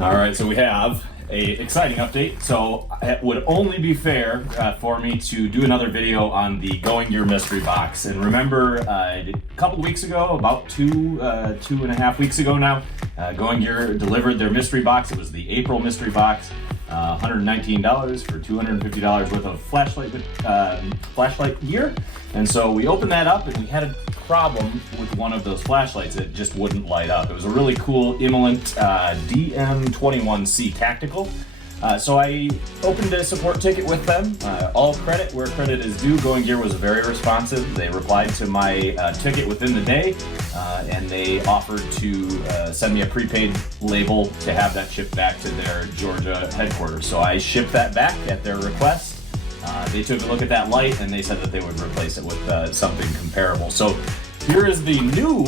All right, so we have a exciting update. So it would only be fair for me to do another video on the Going Gear mystery box. And remember, a couple weeks ago, about two and a half weeks ago now, Going Gear delivered their mystery box. It was the April mystery box. $119 for $250 worth of flashlight gear. And so we opened that up and we had a problem with one of those flashlights. It just wouldn't light up. It was a really cool Immolent DM21C Tactical. So I opened a support ticket with them. All credit where credit is due. Going Gear was very responsive. They replied to my ticket within the day, and they offered to send me a prepaid label to have that shipped back to their Georgia headquarters. So I shipped that back at their request. They took a look at that light and they said that they would replace it with something comparable. So here is the new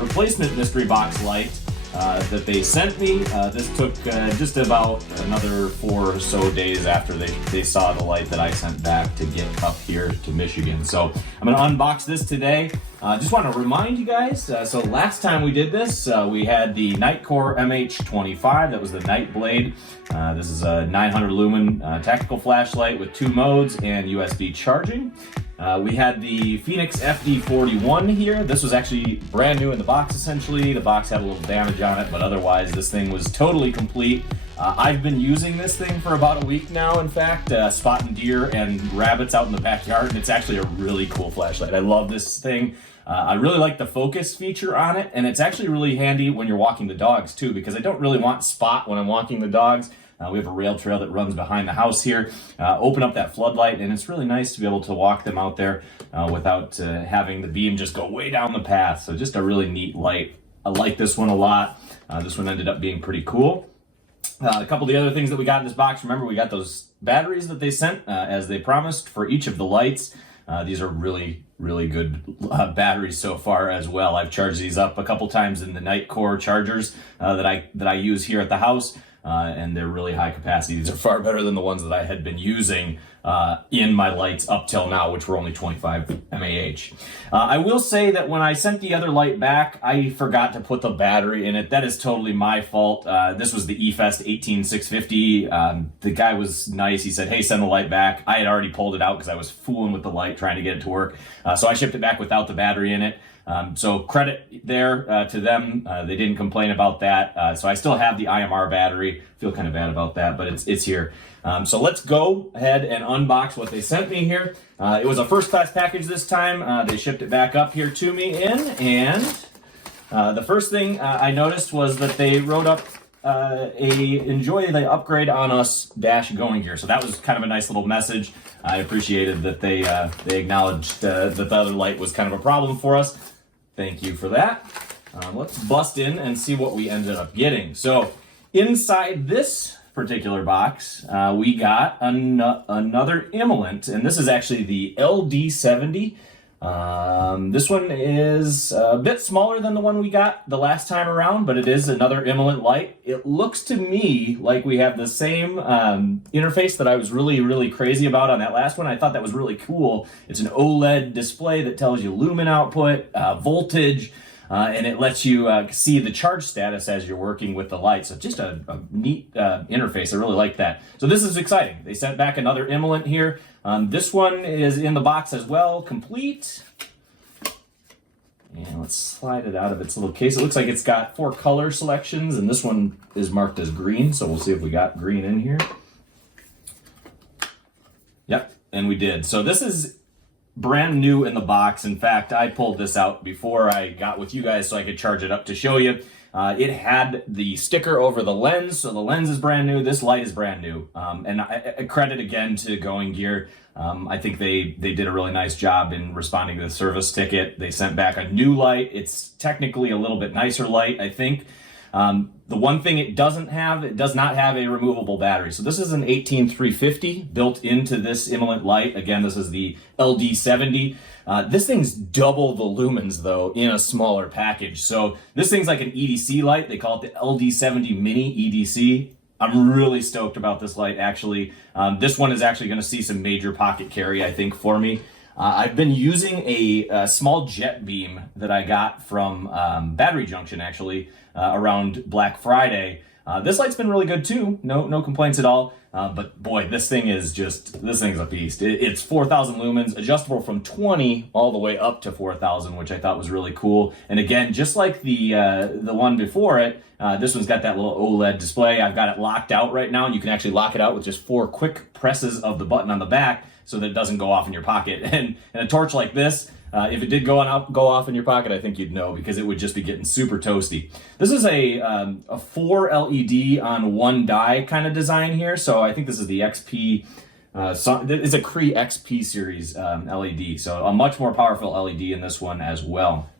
replacement mystery box light that they sent me. This took just about another 4 or so days after they saw the light that I sent back to get up here to Michigan. So I'm gonna unbox this today. Just want to remind you guys, so last time we did this, we had the Nightcore MH25, that was the Night Blade. This is a 900 lumen tactical flashlight with 2 modes and USB charging. We had the Phoenix FD41 here. This was actually brand new in the box, essentially. The box had a little damage on it, but otherwise this thing was totally complete. I've been using this thing for about a week now, in fact, spotting deer and rabbits out in the backyard, and it's actually a really cool flashlight. I love this thing. I really like the focus feature on it, and it's actually really handy when you're walking the dogs too, because I don't really want spot when I'm walking the dogs. We have a rail trail that runs behind the house here. Open up that floodlight, and it's really nice to be able to walk them out there without having the beam just go way down the path. So just a really neat light. I like this one a lot. This one ended up being pretty cool. A couple of the other things that we got in this box, remember we got those batteries that they sent as they promised for each of the lights. These are really good batteries so far as well. I've charged these up a couple times in the Nightcore chargers that I use here at the house. And they're really high capacity. These are far better than the ones that I had been using in my lights up till now, which were only 25 mAh. I will say that when I sent the other light back, I forgot to put the battery in it. That is totally my fault. This was the eFest 18650. The guy was nice. He said, hey, send the light back. I had already pulled it out because I was fooling with the light trying to get it to work. So I shipped it back without the battery in it. So credit there to them. They didn't complain about that. So I still have the IMR battery. Feel kind of bad about that, but it's here. So let's go ahead and unbox what they sent me here. It was a first class package this time. They shipped it back up here to me and the first thing I noticed was that they wrote up enjoy the upgrade on us -Going Gear. So that was kind of a nice little message. I appreciated that they acknowledged that the other light was kind of a problem for us. Thank you for that. Let's bust in and see what we ended up getting. So inside this particular box, we got another Immolent, and this is actually the LD70. This one is a bit smaller than the one we got the last time around, but it is another Immolent light. It looks to me like we have the same interface that I was really crazy about on that last one. I thought that was really cool. It's an OLED display that tells you lumen output, voltage, and it lets you see the charge status as you're working with the light. So just a neat interface. I really like that. So this is exciting. They sent back another Immolent here. This one is in the box as well, complete. And let's slide it out of its little case. It looks like it's got 4 color selections, and this one is marked as green. So we'll see if we got green in here. Yep, and we did. So this is brand new in the box. In fact, I pulled this out before I got with you guys so I could charge it up to show you. It had the sticker over the lens, so the lens is brand new. This light is brand new. And I credit again to Going Gear. I think they did a really nice job in responding to the service ticket. They sent back a new light. It's technically a little bit nicer light, I think. The one thing it does not have a removable battery. So this is an 18350 built into this Immolent light. Again, this is the LD70. This thing's double the lumens though in a smaller package. So this thing's like an EDC light. They call it the LD70 Mini EDC. I'm really stoked about this light actually. This one is actually going to see some major pocket carry, I think, for me. I've been using a small jet beam that I got from Battery Junction actually around Black Friday. This light's been really good too. No complaints at all. But boy, this thing is a beast. It's 4,000 lumens, adjustable from 20 all the way up to 4,000, which I thought was really cool. And again, just like the one before it, this one's got that little OLED display. I've got it locked out right now, and you can actually lock it out with just 4 quick presses of the button on the back so that it doesn't go off in your pocket. And a torch like this, if it did go off in your pocket, I think you'd know, because it would just be getting super toasty. This is a 4 LED on 1 die kind of design here. So I think this is the XP, it's a Cree XP series LED. So a much more powerful LED in this one as well.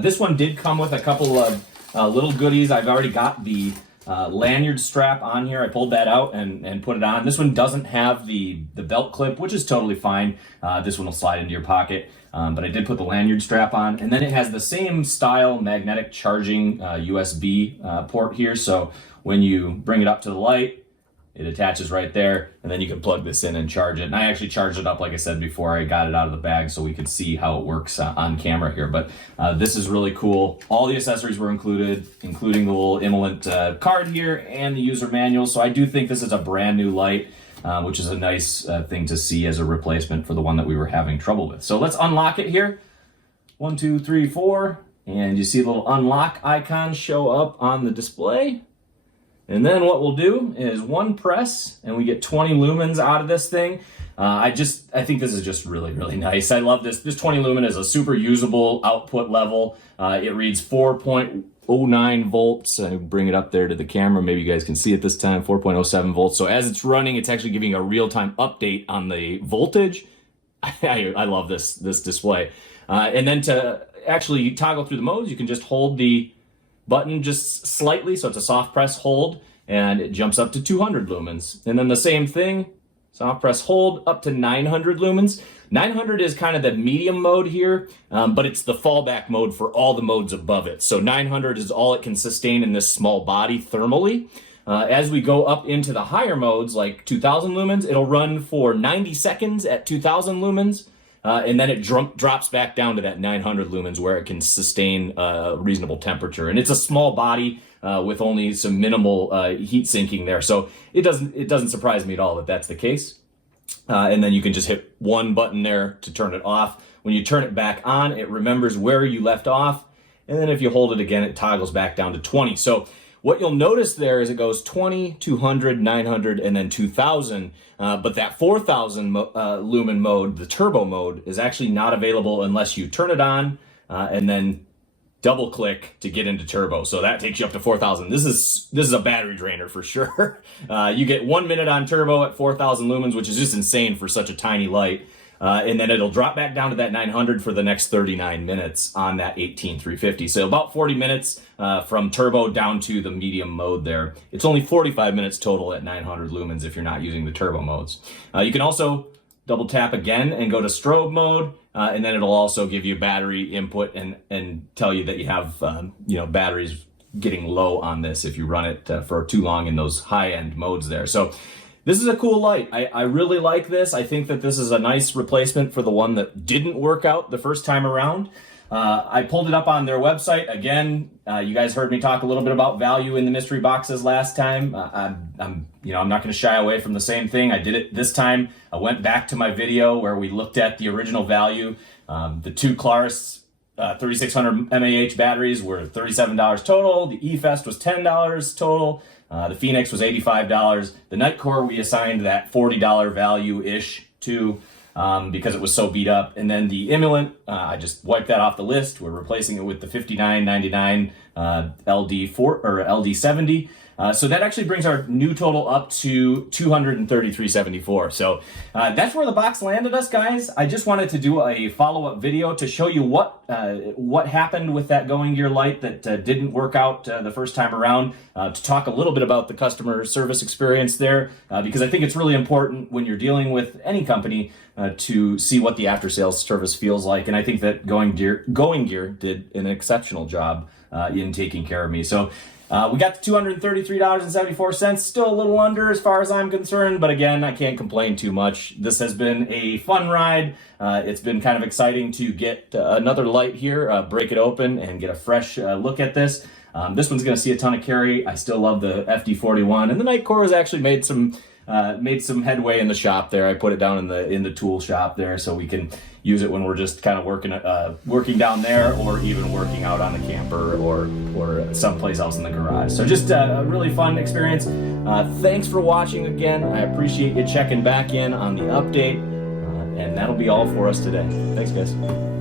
This one did come with a couple of little goodies. I've already got the lanyard strap on here. I pulled that out and put it on. This one doesn't have the belt clip, which is totally fine. This one will slide into your pocket. But I did put the lanyard strap on, and then it has the same style magnetic charging USB port here. So when you bring it up to the light, it attaches right there, and then you can plug this in and charge it. And I actually charged it up, like I said before, I got it out of the bag so we could see how it works on camera here. But this is really cool. All the accessories were included, including the little Immolent card here and the user manual. So I do think this is a brand new light, which is a nice thing to see as a replacement for the one that we were having trouble with. So let's unlock it here. 1, 2, 3, 4. And you see the little unlock icon show up on the display. And then what we'll do is 1 press, and we get 20 lumens out of this thing. I think this is just really, really nice. I love this. This 20 lumen is a super usable output level. It reads 4.09 volts. I bring it up there to the camera. Maybe you guys can see it this time, 4.07 volts. So as it's running, it's actually giving a real-time update on the voltage. I love this display. And then to actually toggle through the modes, you can just hold the button just slightly, so it's a soft press hold, and it jumps up to 200 lumens. And then the same thing, soft press hold up to 900 lumens. 900 is kind of the medium mode here, but it's the fallback mode for all the modes above it. So 900 is all it can sustain in this small body thermally. As we go up into the higher modes, like 2000 lumens, it'll run for 90 seconds at 2000 lumens. And then it drops back down to that 900 lumens where it can sustain a reasonable temperature. And it's a small body with only some minimal heat sinking there. So it doesn't surprise me at all that that's the case. And then you can just hit 1 button there to turn it off. When you turn it back on, it remembers where you left off. And then if you hold it again, it toggles back down to 20. So what you'll notice there is it goes 20, 200, 900, and then 2000. But that 4,000 lumen mode, the turbo mode, is actually not available unless you turn it on and then double click to get into turbo. So that takes you up to 4,000. This is a battery drainer for sure. You get 1 minute on turbo at 4,000 lumens, which is just insane for such a tiny light. And then it'll drop back down to that 900 for the next 39 minutes on that 18350. So about 40 minutes from turbo down to the medium mode there. It's only 45 minutes total at 900 lumens if you're not using the turbo modes. You can also double tap again and go to strobe mode, and then it'll also give you battery input and tell you that you have batteries getting low on this if you run it for too long in those high-end modes there. So this is a cool light. I really like this. I think that this is a nice replacement for the one that didn't work out the first time around. I pulled it up on their website. Again, you guys heard me talk a little bit about value in the mystery boxes last time. I'm not going to shy away from the same thing. I did it this time. I went back to my video where we looked at the original value. The 2 Claris 3600 mAh batteries were $37 total. The eFest was $10 total. The Phoenix was $85. The Nightcore we assigned that $40 value-ish to because it was so beat up. And then the Immolent, I just wiped that off the list. We're replacing it with the $59.99 LD4 or LD70. So that actually brings our new total up to $233.74. So that's where the box landed us, guys. I just wanted to do a follow-up video to show you what happened with that Going Gear light that didn't work out the first time around, to talk a little bit about the customer service experience there, because I think it's really important when you're dealing with any company to see what the after-sales service feels like. And I think that Going Gear did an exceptional job in taking care of me. So We got to $233.74, still a little under as far as I'm concerned, but again, I can't complain too much. This has been a fun ride. It's been kind of exciting to get another light here, break it open, and get a fresh look at this. This one's going to see a ton of carry. I still love the FD41, and the Nitecore has actually made some headway in the shop there. I put it down in the tool shop there, so we can use it when we're just kind of working down there, or even working out on the camper or someplace else in the garage. So just a really fun experience. Thanks for watching again. I appreciate you checking back in on the update, and that'll be all for us today. Thanks, guys.